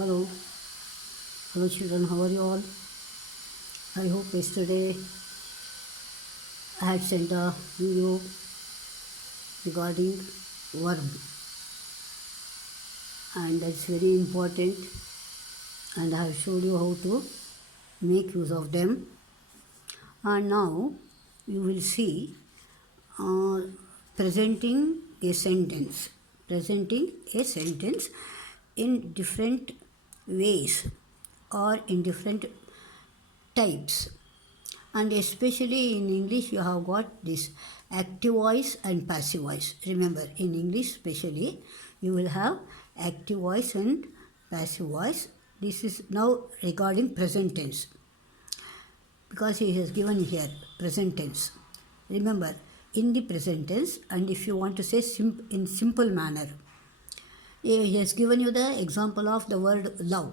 Hello, hello children, how are you all? I hope yesterday I had sent a video regarding verb, and that's very important, and I have showed you how to make use of them. And now you will see uh, presenting a sentence, presenting a sentence in different ways or in different types. And especially in English, you have got this active voice and passive voice. Remember, in English especially, you will have active voice and passive voice. This is now regarding present tense, because he has given here present tense. Remember, in the present tense, and if you want to say in simple manner, he has given you the example of the word love.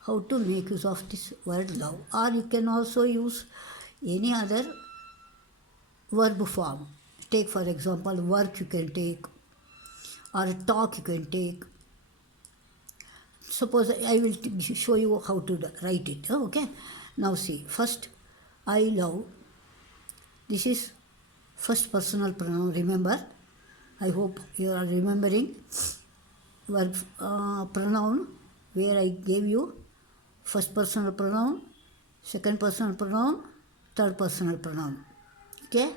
How to make use of this word love, or you can also use any other verb form. Take for example, work you can take, or talk you can take. Suppose I will show you how to write it. Okay, now see, first I love. This is first personal pronoun. Remember, I hope you are remembering verb pronoun, where I gave you first personal pronoun, second personal pronoun, third personal pronoun. Okay,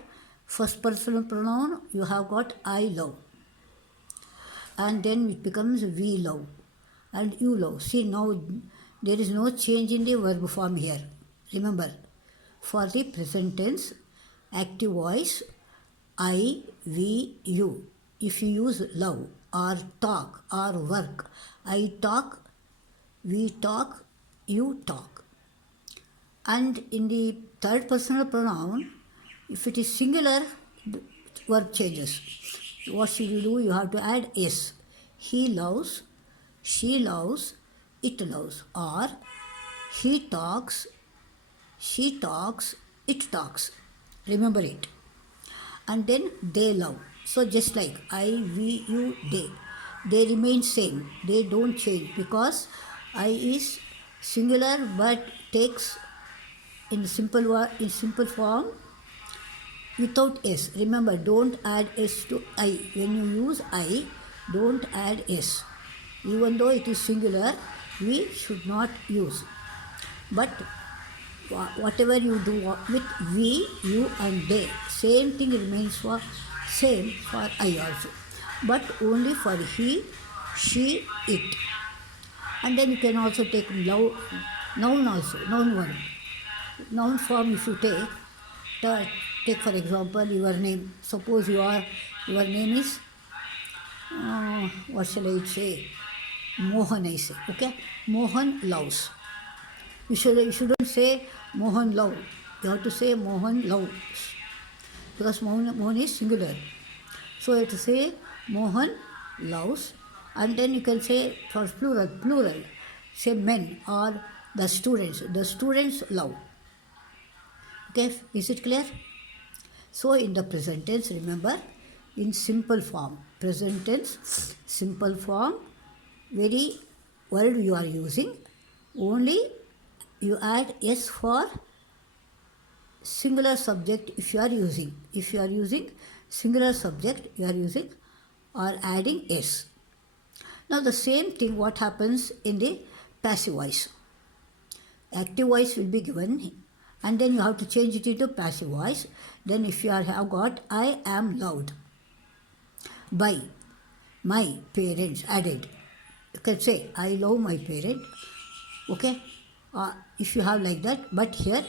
first personal pronoun you have got I love, and then it becomes we love and you love. See, now there is no change in the verb form here. Remember, for the present tense, active voice I, we, you. If you use love or talk or work, I talk, we talk, you talk. And in the third personal pronoun, if it is singular, the verb changes. What should you do? You have to add s. He loves, she loves, it loves. Or he talks, she talks, it talks. Remember it. And then they love. So just like I, we, you, they remain same. They don't change, because I is singular but takes in simple form without s. Remember, don't add s to I. When you use I, don't add s. Even though it is singular, we should not use. But whatever you do with we, you and they, same thing remains for same for I also. But only for he, she, it. And then you can also take noun also, noun one. Noun form if you take for example your name. Suppose your name is, what shall I say, Mohan I say, okay? Mohan loves. You shouldn't say Mohan love. You have to say Mohan loves, because Mohan is singular. So you have to say Mohan loves, and then you can say for plural, say men or the students. The students love. Okay, is it clear? So in the present tense, remember, in simple form, present tense, simple form, very word you are using, only you add s for singular subject if you are using. If you are using singular subject, you are using or adding s. Now the same thing what happens in the passive voice. Active voice will be given, and then you have to change it into passive voice. Then if you have got I am loved by my parents added, you can say I love my parent. Okay, if you have like that, but here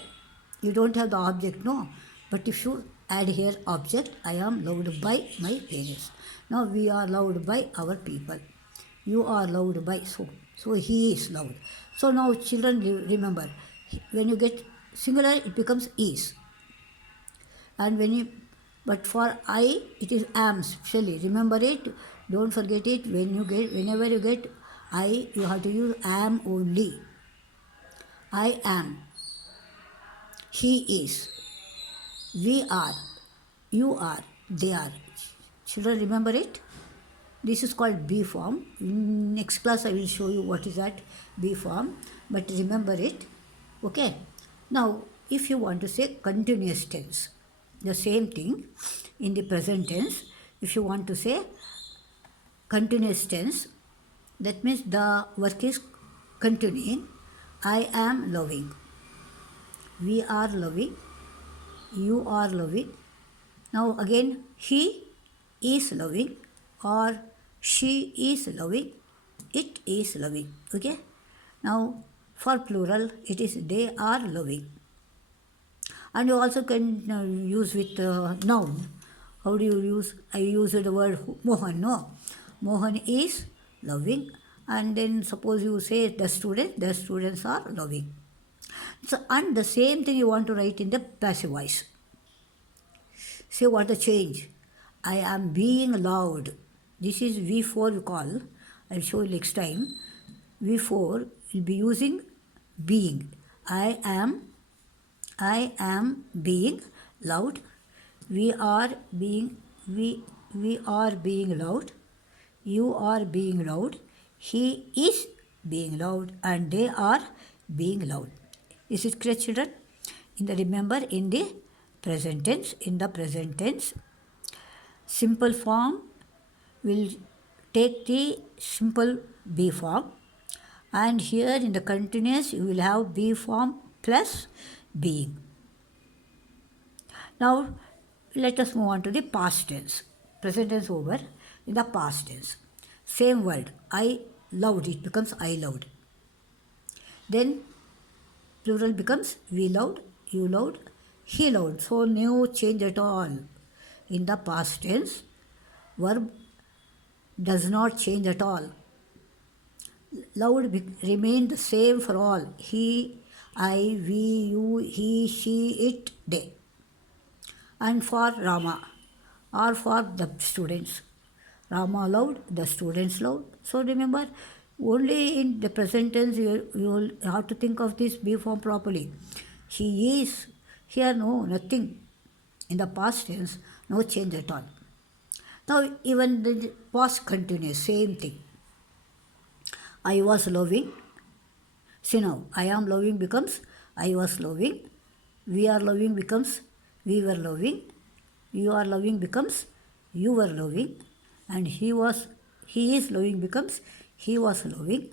you don't have the object, no. But if you add here object, I am loved by my parents. Now we are loved by our people. You are loved by, so he is loved. So now children, remember, when you get singular, it becomes is. And but for I, it is am specially. Remember it, don't forget it. Whenever you get I, you have to use am only. I am, he is, we are, you are, they are. Children, remember it? This is called B form. In next class I will show you what is that B form, but remember it. Okay. Now, if you want to say continuous tense, the same thing in the present tense. If you want to say continuous tense, that means the work is continuing. I am loving. We are loving. You are loving. Now again, he is loving or she is loving. It is loving. Okay. Now for plural, it is they are loving. And you also can use with noun. How do you use? I use the word Mohan. No, Mohan is loving. And then suppose you say the students are loving. So, and the same thing you want to write in the passive voice. Say what the change. I am being loud. This is V4 we call. I'll show you next time. V4 will be using being. I am being loud. We are being loud. You are being loud. He is being loud, and they are being loud. Is it clear, children? Remember in the present tense, simple form will take the simple B form, and here in the continuous you will have B form plus being. Now let us move on to the past tense. Present tense over. In the past tense, same word, I loved, it becomes I loved. Then plural becomes we loved, you loved, he loved. So no change at all. In the past tense, verb does not change at all. Loved remain the same for all. He, I, we, you, he, she, it, they. And for Rama or for the students, Rama loved, the students loved. So remember, only in the present tense you will have to think of this B form properly. He is, here no, nothing. In the past tense, no change at all. Now even the past continuous, same thing. I was loving. See now, I am loving becomes I was loving. We are loving becomes we were loving. You are loving becomes you were loving. And he is loving becomes he was loving.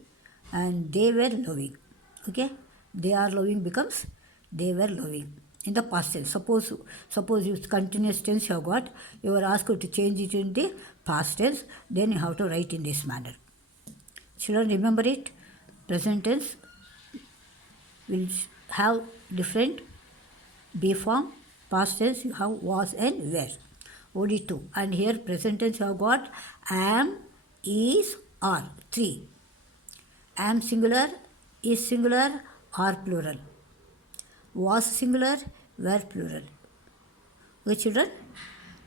And they were loving. Okay? They are loving becomes they were loving. In the past tense. Suppose you continuous tense you have got, you are asked to change it in the past tense, then you have to write in this manner. Children, remember it. Present tense will have different B form. Past tense you have was and were. Only two. And here present tense you have got am, is, are. Three. Am singular, is singular, are plural. Was singular, were plural. Okay, children?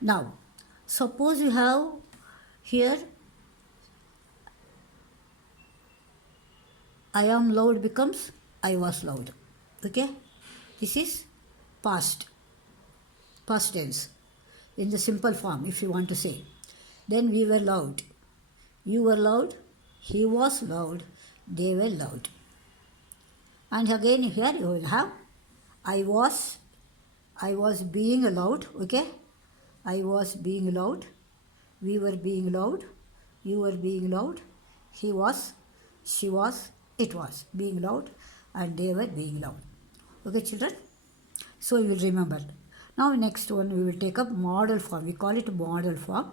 Now, suppose you have here I am loud becomes I was loud. Okay? This is past tense. In the simple form, if you want to say. Then we were loud. You were loud. He was loud. They were loud. And again here you will have I was being loud. Okay? I was being loud. We were being loud. You were being loud. He was, she was, it was being loud, and they were being loud. Okay, children? So you will remember. Now next one we will take up model form. We call it model form.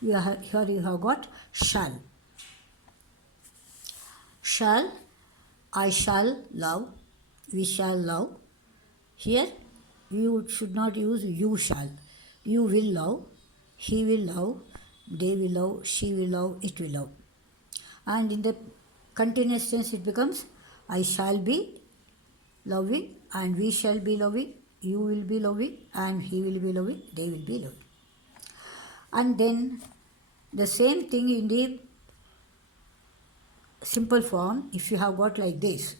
Here you have got shall. Shall, I shall love, we shall love. Here you should not use you shall. You will love, he will love, they will love, she will love, it will love. And in the continuous tense it becomes I shall be loving, and we shall be loving, you will be loving, and he will be loving, they will be loving. And then the same thing in the simple form, if you have got like this,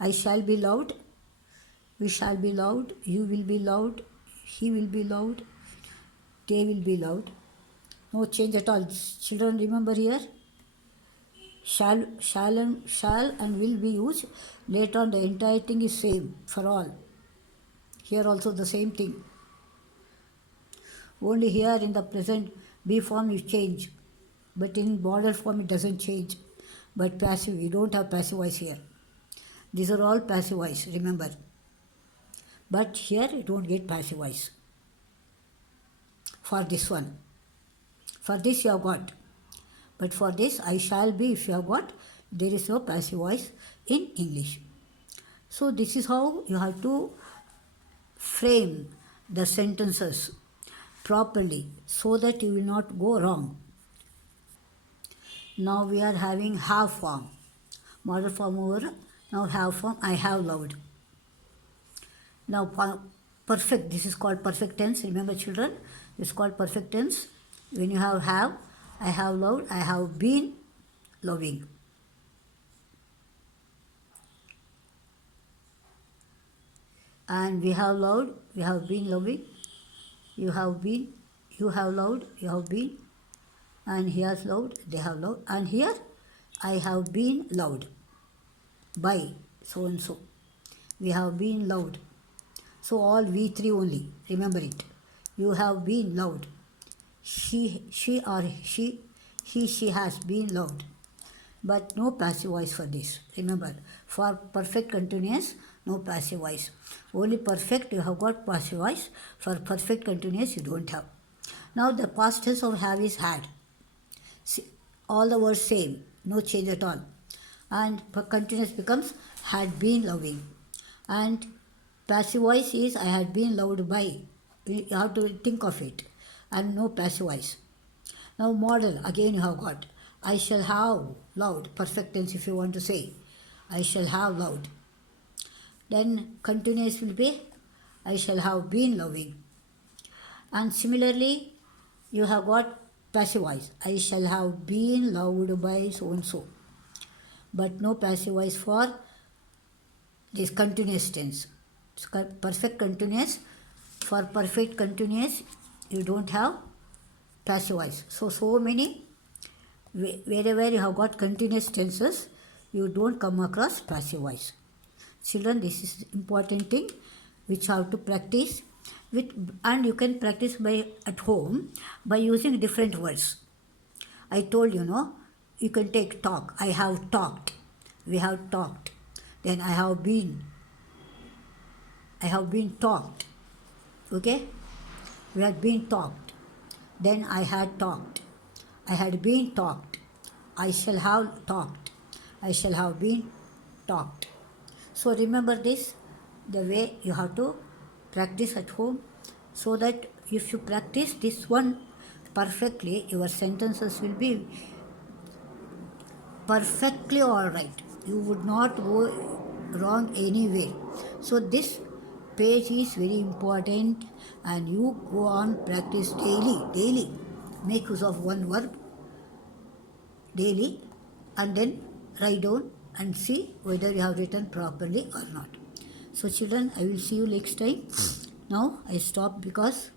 I shall be loved, we shall be loved, you will be loved, he will be loved, they will be loved. No change at all. Children, remember here, shall and will be used. Later on, the entire thing is same for all. Here also the same thing. Only here in the present be form you change, but in modal form it doesn't change. But passive, you don't have passive voice here. These are all passive voice, remember. But here you don't get passive voice for this one. For this you have got. But for this I shall be, if you have got, there is no passive voice in English. So this is how you have to frame the sentences properly so that you will not go wrong. Now we are having have form. Modal form over. Now have form, I have loved. Now perfect, this is called perfect tense. Remember children, it's called perfect tense. When you have, I have loved, I have been loving. And we have loved, we have been loving. You have been, you have loved, you have been. And he has loved, they have loved. And here, I have been loved by so and so. We have been loved. So all we three only, remember it. You have been loved. She or he, she has been loved. But no passive voice for this. Remember, for perfect continuous, no passive voice. Only perfect you have got passive voice. For perfect continuous you don't have. Now the past tense of have is had. See, all the words same, no change at all. And continuous becomes had been loving. And passive voice is I had been loved by. You have to think of it. And no passive voice. Now model, again you have got. I shall have loved, perfect tense if you want to say. I shall have loved. Then continuous will be I shall have been loving. And similarly, you have got passive voice. I shall have been loved by so and so. But no passive voice for this continuous tense. It's perfect continuous. For perfect continuous, you don't have passive voice. So many, wherever you have got continuous tenses, you don't come across passive voice. Children, this is important thing which you have to practice with, and you can practice by at home by using different words. I told you, no, you can take talk. I have talked. We have talked. Then I have been talked. Okay? We had been talked. Then I had talked. I had been talked. I shall have talked. I shall have been talked. So remember this, the way you have to practice at home, so that if you practice this one perfectly, your sentences will be perfectly all right. You would not go wrong anywhere. So this page is very important, and you go on practice daily. Make use of one verb daily, and then write down and see whether you have written properly or not. So children, I will see you next time. Now I stop because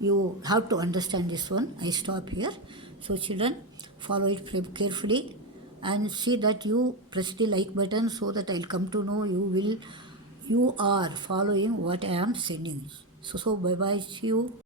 you have to understand this one. I stop here. So children, follow it carefully and see that you press the like button so that I'll come to know you are following what I am sending. So bye bye, see you.